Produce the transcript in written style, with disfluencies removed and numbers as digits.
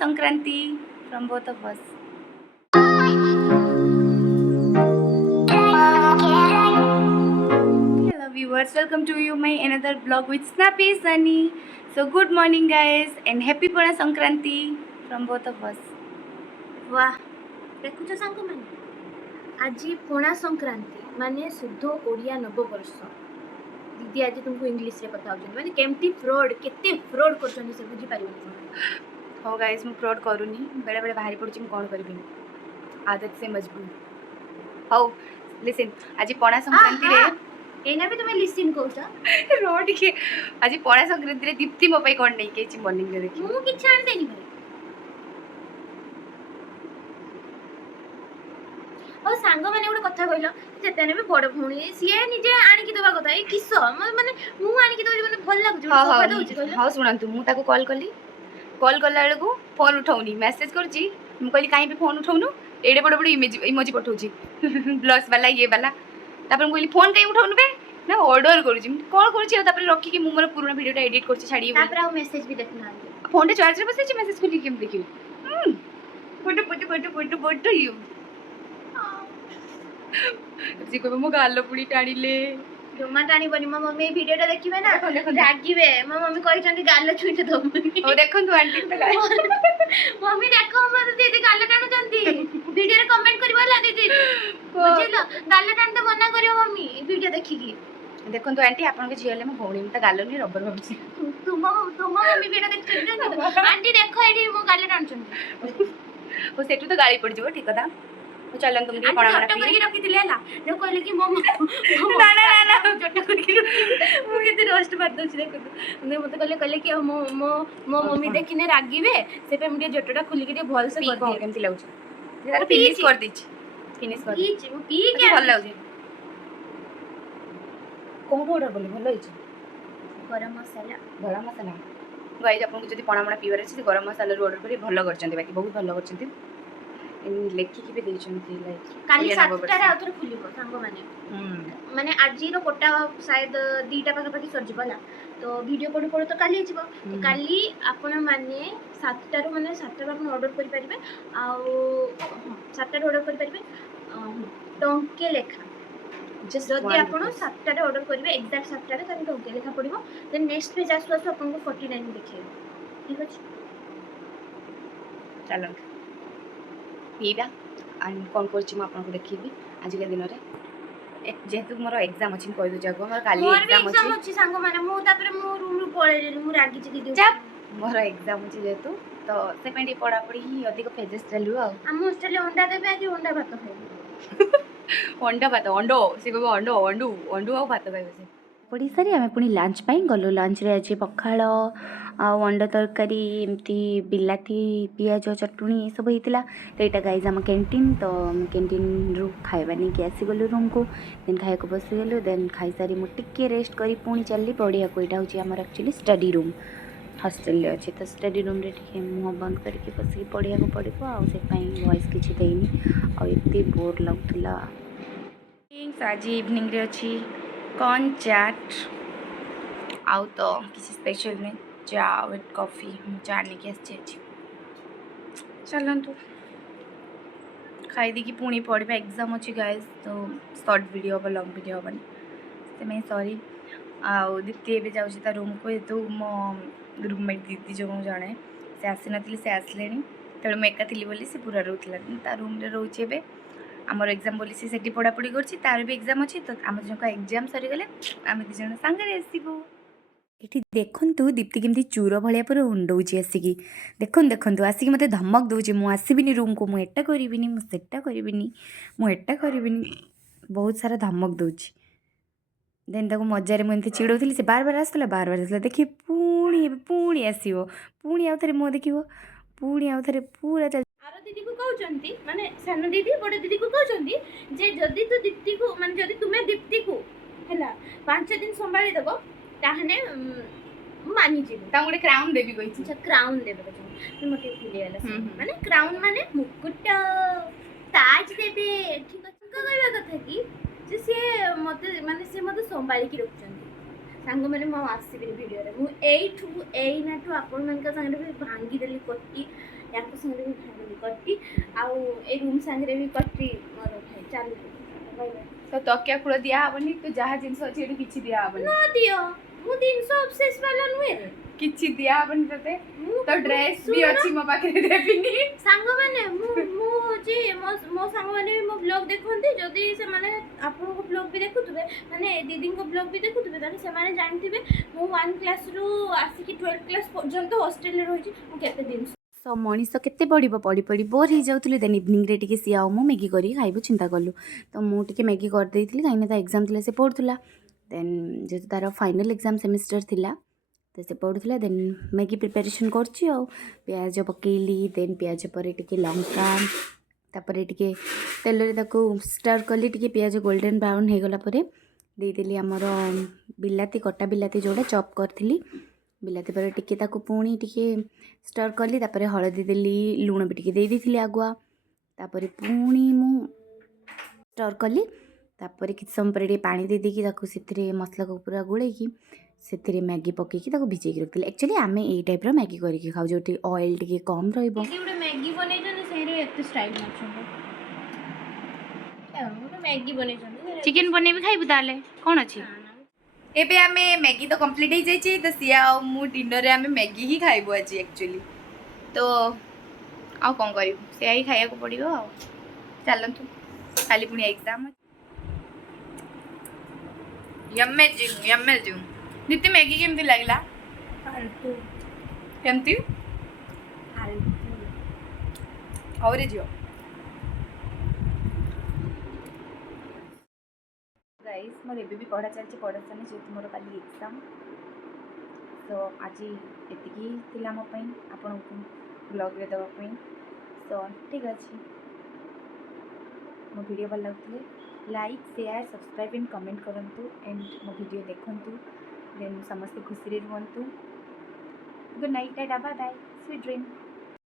Sankranti from both of us. Hello viewers, welcome to you my another vlog with Snappy Sunny. So good morning guys and happy Pona Sankranti from both of us. वाह देखुच सांग माने आज पणा संक्रांति माने शुद्ध ओडिया नववर्ष दीदी आज तुमको इंग्लिश रे कथा होजन माने केमती फ्रॉड केते फ्रॉड करछनी से बुझी पारिबो हो गाइस मु फ्रॉड करूनी बेले बेले बाहरी पड़ुची मु कोन करबी आदत से मजबूर हो लिसन आज पणा संक्रांति रे एना भी तुम्हें लिसन कहउछा रोड के आज पणा संक्रांति रे दीप्ति मो पई कोन नै केची मॉर्निंग रे देखि मु कि छाड़ देनी भाई ओ सांग माने गोटे कथा कहलो जेतेने भी बड़ भौणी सिए निजे आनी की दबा कथा ए किस माने मु आनी की दबा माने भल लागु सोफा दउची कहलो हां सुनंतु मु ताको कॉल करली कॉल करला बेलको फोन उठाउनी मैसेज करची मु कहली काई भी फोन उठाउनु एडे बड़ बड़ इमोजी पठाउची ब्लश वाला ये वाला तापर मु कहली फोन काई उठाउनु बे ना ऑर्डर करूची कॉल करूची तापर रखी कि मु मोर पुराना वीडियोटा एडिट करची छाडी तापर आ मेसेज भी देखना फोन रे चार्ज रे बसेची मेसेज करली केम देखियो photo photo photo photo photo यू जी को मो गालो पुडी टाणीले जमा टाणी बनी मो मम्मी वीडियोटा देखिबे ना रागीबे मो मम्मी कहि चंदी गालो छुइते दो ओ देखंतु आंटी पे मम्मी देखो मते दीदी गालो टाणु चंदी वीडियो रे कमेंट करबो ला दीदी बुझिलो गालो टाण तो मना करियो मम्मी वीडियो देखि की देखंतु आंटी आपन के झियले मो भौणी त गालो नि रबर भाबची तुम मम्मी वीडियो देखि आंटी देखो एडी मो गालो टाण चंदी ओ सेटु तो गाली पड़ जिवो ठीक कथा ओ चलन तुम के कोणा चट्टा करके रखी दिले ला जो कहले कि मम्मी ना ना ना चट्टा करके मु केते रोस्ट बात दोछि देखो ने मते कहले कि मो मो मो मम्मी देखिने रागीबे से पे मुटे जट्टाटा खुली के भल से कर दे केमति लागछ जे फिनिश कर दिछि फिनिश कर पी मु पी के भल लागछ कोन ऑर्डर बोले भल होइछि गरम मसाला गाइस आपन को जदी पणा मणा पीवर अछि गरम मसाला रो ऑर्डर करी भल करचंती बाकी बहुत भल करचंती लेखि के भी देचंती लाइक काली 7 टा रे आउथरे खुलिबो सांग माने माने आजी रो कोटा शायद 2 टा पाखा पाखी सरजी बला तो वीडियो पडु पडु तो काली हिजबो काली आपण माने 7 टा रो माने 7 टा आपण ऑर्डर करि परिबे आ 7 टा ऑर्डर करि परिबे टंके लेखा जस्ट जदी आपण 7 टा रे ऑर्डर करिवे एग्जैक्ट 7 टा रे तन टंके लेखा पडिबो देन नेक्स्ट पेज आसु आसु आपण को 49 देखिए ठीक अछि चलो पीबा एंड कौन करछि म आपन को देखिबी आज के दिन रे जेतु मोर एग्जाम अछि कहि दो जागो मोर काली एग्जाम अछि सांग माने मु तापर मु रूम रु पळेले मु रागी छि दीदी जा मोर एग्जाम अछि जेतु तो से पेंडी पढा पढी ही अधिक फेजेस चलु आ हम हॉस्टल ले अंडा देबे कि अंडा भात खाइबे अंडा भात अंडो से कहबो अंडो अंडू अंडू आ भात खाइबे से पढ़ी सारी आम पुणी लंच पाई गलु लंच रे आज पखाड़ अंडा तरकारी एमती बिलाती पियाज चटुणी सब होता तो यहाँ गाइज आम कैंटीन तो कैंटीन रु खाइबा नहीं कि आसीगलु रूम को देन खाया बसीगलु देन खाई सारी मुझे रेस्ट करी पुणी चलली पढ़िया को यहाँ हूँ आम एक्चुअली स्टडी रूम हॉस्टल अच्छे तो स्टडी रूम रे टे मुँह बंद करके बसिक पढ़िया को पड़ो आईस किसी देनी आते बोर लगुला आज इवनिंग रे अच्छी कौन चाट आउ तो किसी स्पेशल नहीं चा विथ कॉफी चा लेके आसी चलतु खाई दी पुणी पढ़ा एग्जाम अच्छी गाइज तो शॉर्ट वीडियो हम लंग वीडियो हेनी से सॉरी आउ दीप्ति एवं जाऊँ रूम को जेतु मो रूममेट दीदी जो जड़े से आसी नी से आसले तेणु मुझे एका थी बोली से पूरा रोला रूम रे रोचे ए आमर एग्जाम बोली से पढ़ापढ़ी कर तार भी एग्जाम अच्छी तो आम जो एग्जाम सरीगले आम दीज सांगे आसबू ये देखु दीप्ति केमती चूर भाया पूरा उंडौची आसिकी देखु देखु आसिक मत धमक दूसरी मुसबिनी रूम को मुझा करी मुझा करी मुझा करी बहुत सारा धमक दूची देन तक मजार मुझे चिड़ौली से बार बार आसला देखिए पुणी पुणी आसो पुणी आउ थे मुँह देखो पुणी आउ थे पूरा आरो दीदी को कहउचंती माने सान दीदी बड़ दीदी को कहउचंती जे जदी तू दीप्ति को माने जदी तुमे दीप्ति को हैला 5 दिन संभाली देबो ताहने मानी जी ता गोटे क्राउन देबी कहि अच्छा क्राउन देबे कहि मोटे भूली गेला माने क्राउन माने मुकुट ताज देबे ठीक अछि कहबा कथा कि जे से मते माने से मते संभाली की रखचंती सांग माने म आसीबे वीडियो रे मु एठू एइनाटू आपण मन का संगे भांगी देली कोटी कटी आउ ए रूम सांगरे भी कटी मोर भाई चालू बाय बाय तो तकिया कूड़ दिया हबनी तो जहाँ जिनस अच्छी ये किसी दिया हबनी न दियो मु दिन सब ऑब्सेस वाला नुए रे किसी दिया हबनी तते मु तो ड्रेस भी अच्छी मो पाखे देबिनी सांग माने मु जे मो सांग माने मो ब्लॉग देखंती जदी से माने आपन को ब्लॉग भी देखुतबे माने दीदी को ब्लॉग भी देखुतबे ताने से माने जानथिबे मु 1 क्लास रु आसी कि 12 क्लास पर्यंत हॉस्टल रे रहिछि मु केते दिन सो मनीष केते पढ़िबो पढ़ी पढ़ी बोर हो जाउथुले देन इवनिंग रे टिके सिया मु मैगी करी खाइबो चिंता कलु तो मु टिके मैगी कर देइथिली काइना ता एग्जाम थिला से पढुथुला देन जेतु तार फाइनल एग्जाम सेमेस्टर थिला तो से पढुथुला देन मैगी प्रिपरेशन करछि आ प्याज पकेली देन प्याज पर टिके लंका तापर टिके तेल रे ताको स्टर कली टिके प्याज गोल्डन ब्राउन हे गला परे देइतिली हमर बिलाती कटा बिलाती जोडा चॉप करथिली बिलाती पर टिके ताको पुणी टिके स्टर कली तापर हळदी देली लूण भी टिके दे देइथिली आगुआ तापर पुणी मु स्टर कली तापर किछ समय पर पानी दे देकी ताको सेथिरे मसला को पूरा गुळेकी सेथिरे मैगी पकेकी ताको भिजेकी रखथिले एक्चुअली आमे एई टाइप रो मैगी करिकी खाउ जोटी ऑयल टिके कम रहइबो दीदी उडे मैगी बनै जने सेरे एते स्टाइल माछो उडे मैगी बनै जने चिकन बने भी खाइबु ताले कोन अछि एबे आमे मैगी तो कंप्लीट हो जाइए तो सिया आ मु डिनर रे आमे मैगी ही खाइबो आज एक्चुअली तो आ कौन करिबु से ही खाइया को पड़िबो आ चलंतु खाली पुनी एग्जाम यम्मेजिंग नित्य मैगी केमती लागला फालतू केमती फालतू और जियो गाइस मोर एबे भी पढ़ा चलछि पढ़ा सने जेतु मोर काली एग्जाम तो आज एतिकी थिला मो पई आपन को ब्लॉग रे दवा पई तो ठीक अछि मो वीडियो भल लागुले like share subscribe and comment करंतु एंड मो वीडियो देखंतु देन समस्त खुशी रे रहंतु good night tata bye bye sweet dream